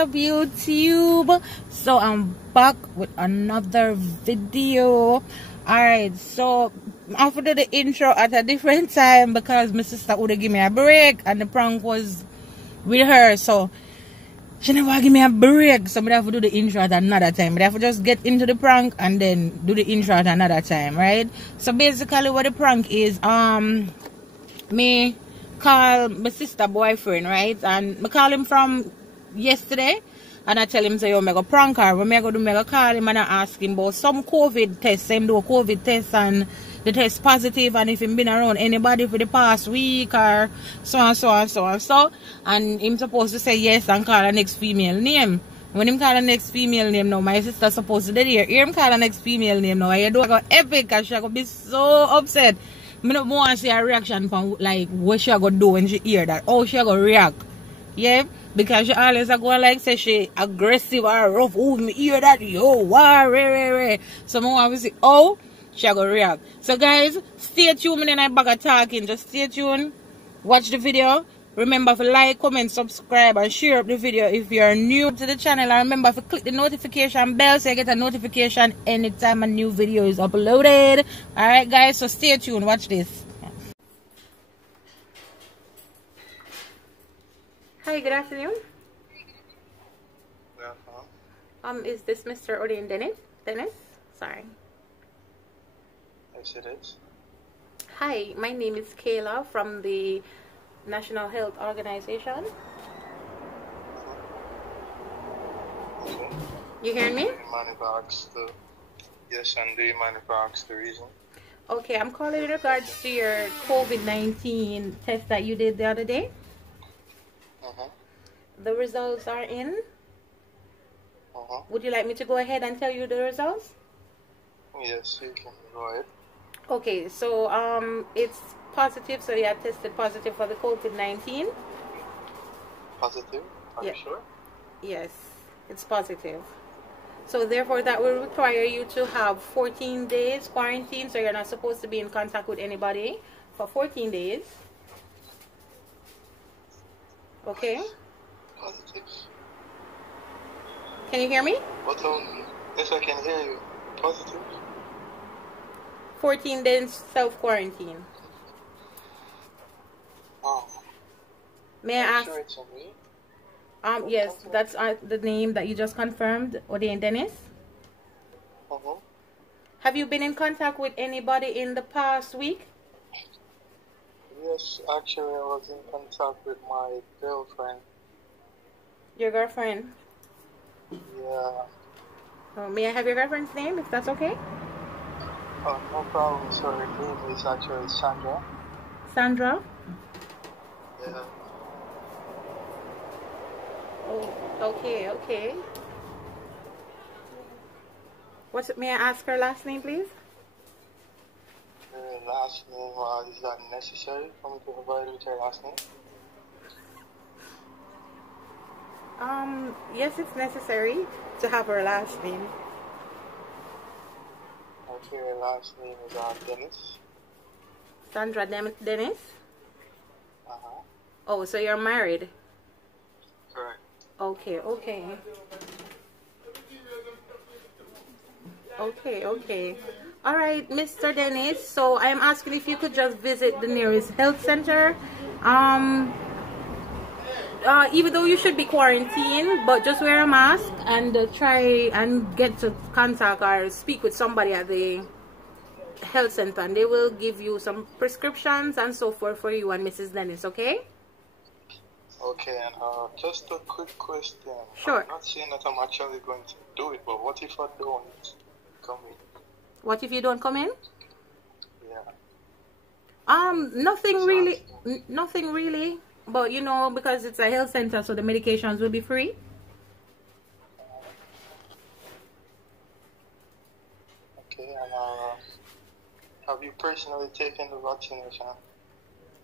up, YouTube? So I'm back with another video. Alright, so I have to do the intro at a different time because my sister would give me a break and the prank was with her, so she never give me a break, so I have to do the intro at another time. But I have to just get into the prank and then do the intro at another time, right? So basically what the prank is, me call my sister boyfriend, right? And I call him from yesterday and I tell him, say, yo, I go prank her. When I go do, I go call him and I ask him about some COVID test. Same do a COVID test and the test positive, and if him been around anybody for the past week or so and so and so and so. And him supposed to say yes and call the next female name. When him call the next female name now, my sister supposed to hear him call the next female name now. I do go epic and she go be so upset. I don't want to see a reaction from like what she go do when she hear that. How she go react. Yeah? Because she always go like say she aggressive or rough. Oh, me hear that. Yo, wow, re. So I want to see how she go react. So guys, stay tuned when I'm back talking. Just stay tuned. Watch the video. Remember to like, comment, subscribe and share up the video if you're new to the channel. And remember to click the notification bell so you get a notification anytime a new video is uploaded. Alright guys, so stay tuned. Watch this. Hi, good afternoon. Yeah, Is this Mr. Odin Dennis? Sorry. yes it is. Hi, my name is Kayla from the National Health Organization. Okay. You hearing me? Do you mind if I ask the... Yes, and do you mind if I ask the reason? Okay, I'm calling in regards to your COVID-19 test that you did the other day. The results are in. Would you like me to go ahead and tell you the results? Yes, you can go ahead. Okay, so it's positive, so you have tested positive for the COVID-19. Positive? Are you sure? Yes, it's positive. So therefore that will require you to have 14 days quarantine, so you're not supposed to be in contact with anybody for 14 days. Okay? Positive. Can you hear me? What yes, I can hear you. Positive? 14 days self-quarantine. Oh. May I ask? Sure it's on me? Yes, that's the name that you just confirmed, Odin Dennis. Have you been in contact with anybody in the past week? Yes, actually I was in contact with my girlfriend. Your girlfriend? Yeah. Oh, may I have your girlfriend's name, if that's okay? Oh, no problem. So her name is actually Sandra. Sandra? Yeah. Oh, okay. May I ask her last name, please? Her last name, is that necessary for me to provide with her last name? Yes, it's necessary to have her last name. Okay, her last name is Dennis. Sandra Dennis? Uh-huh. Oh, so you're married? Correct. Okay. Alright, Mr. Dennis, so I am asking if you could just visit the nearest health center. Even though you should be quarantined, but just wear a mask and try and get to contact or speak with somebody at the health center, and they will give you some prescriptions and so forth for you and Mrs. Dennis, okay? Okay, and just a quick question. Sure. I'm not saying that I'm actually going to do it, but what if I don't come in? What if you don't come in? Yeah. Nothing really. But you know, because it's a health center, so the medications will be free. Okay, and have you personally taken the vaccination?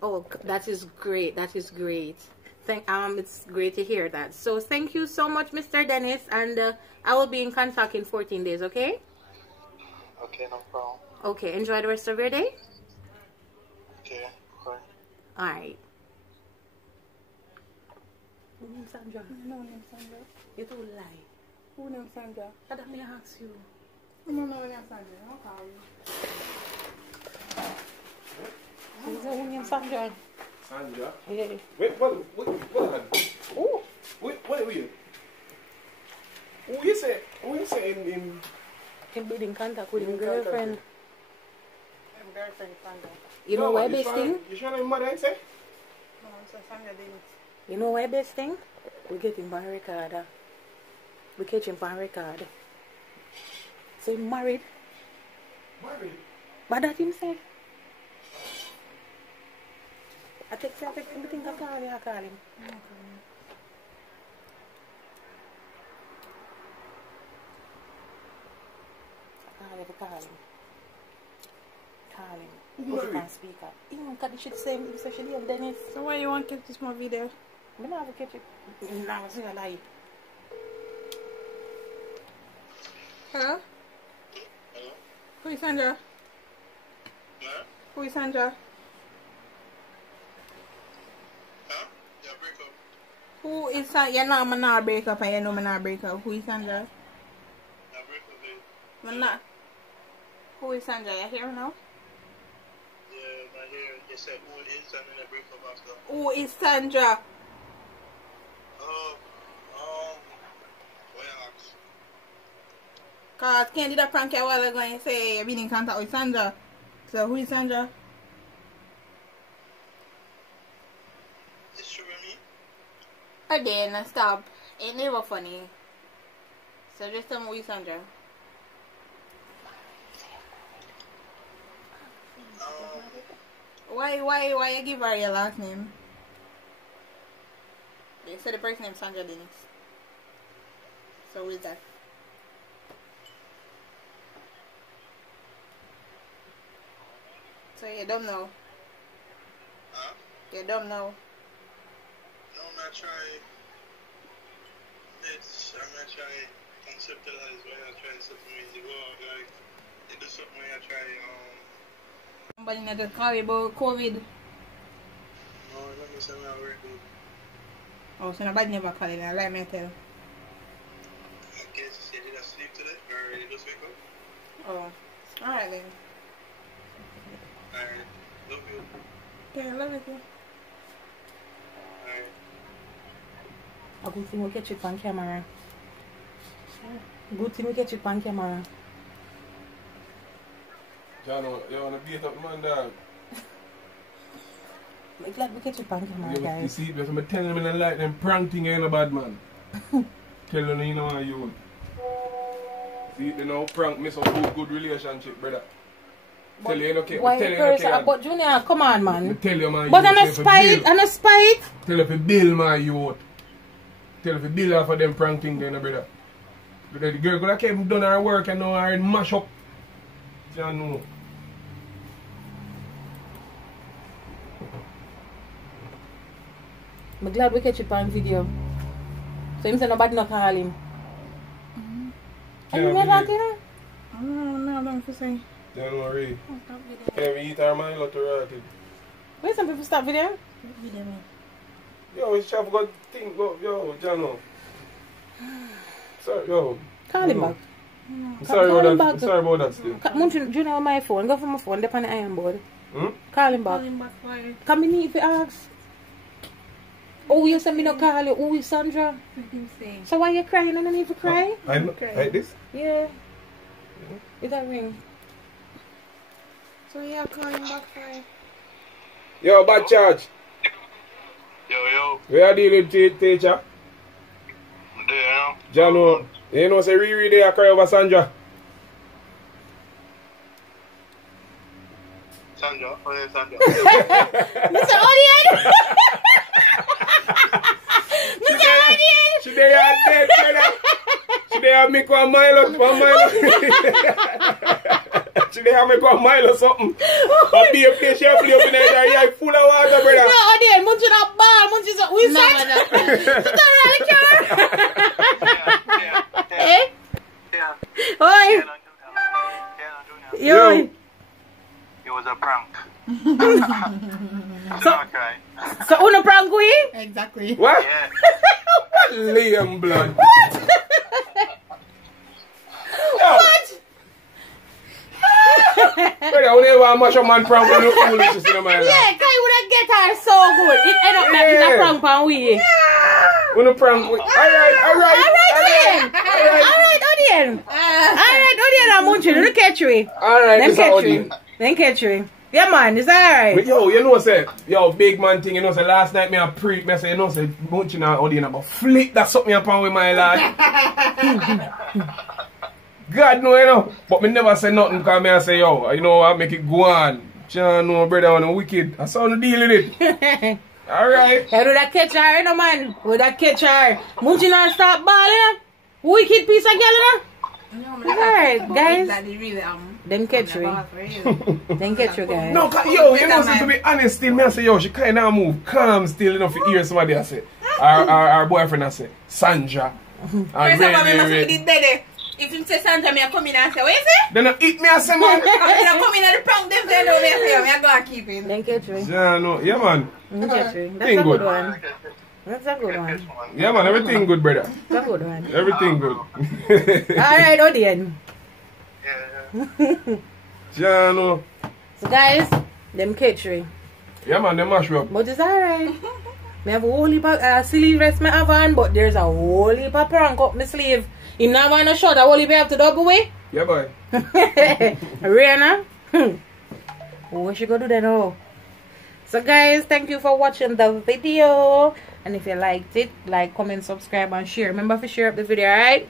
Oh, that is great. It's great to hear that. So thank you so much, Mr. Dennis, and I will be in contact in 14 days, okay? Okay, no problem. Okay, enjoy the rest of your day. Okay, bye. Alright. Who named Sandra? No name Sandra. You told lie. Who named Sandra? That me ask you. No name Sandra. Don't call you. Is that who named Sandra? Sandra? Yeah. Wait, what happened? Oh. Wait, what are you? Who you say in Can be in contact with his girlfriend. I'm girlfriend Sandra. You know why best thing? You sure your mother ain't say? No, so Sandra didn't. You know why best thing? We get him on record. We catch him on record. So he married. Married? But that him say. I think everything I call him. Call him. Put it on speaker. Even got the shit same, especially of Dennis. So why you want to catch this more video? I never catch it. Now I see a lie. Hello? Hello? Who is Sandra? Huh? Who is Sandra? Huh? Yeah, break up. Who is Sandra? You know I'm not break up and you know I'm not break up. Who is Sandra? Yeah, break up, babe. I'm not. Who is Sandra? You hear now? Yeah, I hear you said who it is and then I break up after. Who is Sandra? What you ask? Cause Ken did a prank a while ago and say you've been in contact with Sandra. So who is Sandra? It's true with me? Again, stop. It never funny. So just tell me who is Sandra. Why you give her your last name? You said the person named Sandra Dennis. So who is that? So you don't know. Huh? You don't know. No, I'm not trying. I'm not trying to conceptualize when I try something with you. Like, you do something when I try, Somebody not just call you about COVID. No, let me say I'm not working. Oh, so nobody never call you. Let me tell. I guess you did I sleep today? Or you just wake up? Oh, alright then. Alright. Love you. Okay, I love you too. Alright. A good thing we catch it on camera. Good thing we catch it on camera. John, you wanna beat up the man, dog? I'm glad we catch it on camera, You guys. see, because I'm telling them in like them prank thing ain't a bad man. Telling you know you. See, they know prank miss a good relationship, brother. Tell you okay. Why Tell you curse? okay. But Junior, come on, I man. tell you, man. But you I'm a say for spite, bill. I'm a spite. Tell you for bill, my youth. Tell you for bill off of them prank thing, then, brother. Because the girl could have came done her work and now her mash up. You know. I'm glad we catch it on video. So him say nobody not call him. Are you Yeah, not talking? No, I don't say. Don't worry. Can we eat our mind lot to rotted? Where some people stop video? Video me. Yo, it's chap got think go, yo, Jano. Sorry, yo. Call him back. Sorry Call him about that. back. Sorry about that still. Junior on my phone. Go for my phone. Dep on the iron board. Hmm? Call him back. Call him back for you. Come in if you ask. Oh, you said me not call you. Oh, is Sandra. What do you say? So why you crying? I don't need to cry. I know. Okay. Like this? Yeah. Is that ring? So yeah, call him back for you. Yo, bad charge. Yo. We are dealing with teacher. There. Jano. You know, say Riri they are cry over Sandra. Sandra. Oh, yeah, Sandra. Mr. Onion! Mr. Onion! She they are dead, brother. She they are make 1 mile. She they are make 1 mile or something. And be a place she have play up in there. Eye full of water, brother. Mr. Onion, munch it up ball, munch it up. We said. Mr. Yeah. Eh? Yeah. Oi! Junior. Yo! It was a prank. So uno prank we? Exactly. What? Yeah. Liam blood. What? Brother, I never mash a man prank when you foolish in my life. Yeah, cause you would get her so good. It end up that it's a prank pan we. When you prank, alright. Alright, Odien. Alright, Odien, I'm munching. Don't catch me. Alright, Them it's a catch audio. me. Then catch me. Yeah, man, it's alright. But yo, you know say, yo, big man thing, you know say, last night me a preach, me say, you know say, munching and audio, but flick that something upon with my lad. God know, you know. But me never say nothing because me I say, yo, you know, I make it go on. John, no, brother, I'm wicked. I saw the deal with it. Alright. Hey, do that catch her, you know, man. Do that catch her. Munching and stop balling. Wicked piece of girl, you know. Alright, guys. Them catch me. Them catch you, guys. No, yo, you know, so to be honest, still, me I say, yo, she kind of move calm still, you know, for hear somebody I say. Our boyfriend I say, Sandra. And Ray. If you say Sandra, me come in and say, what is it? Then I eat me I say, man. I come in and the prank them say, no, me say, I'm going to keep it. Them catch me. Yeah, no, yeah, man. Them catch me. That's Thing a good good. one. That's a good one. Yeah, man, everything good, brother. That's a good one. Everything good. Alright, Odien. Yeah, no. So, guys, them catch me. Yeah, man, them mash me up. But it's alright. I have a whole heap of sleeve rest me have on, but there's a whole heap of prank up my sleeve. You now want a shot, I whole heap have to double way? Yeah, boy. Rihanna? What you gonna do that now? So guys, thank you for watching the video. And if you liked it, like, comment, subscribe and share. Remember to share up the video, alright?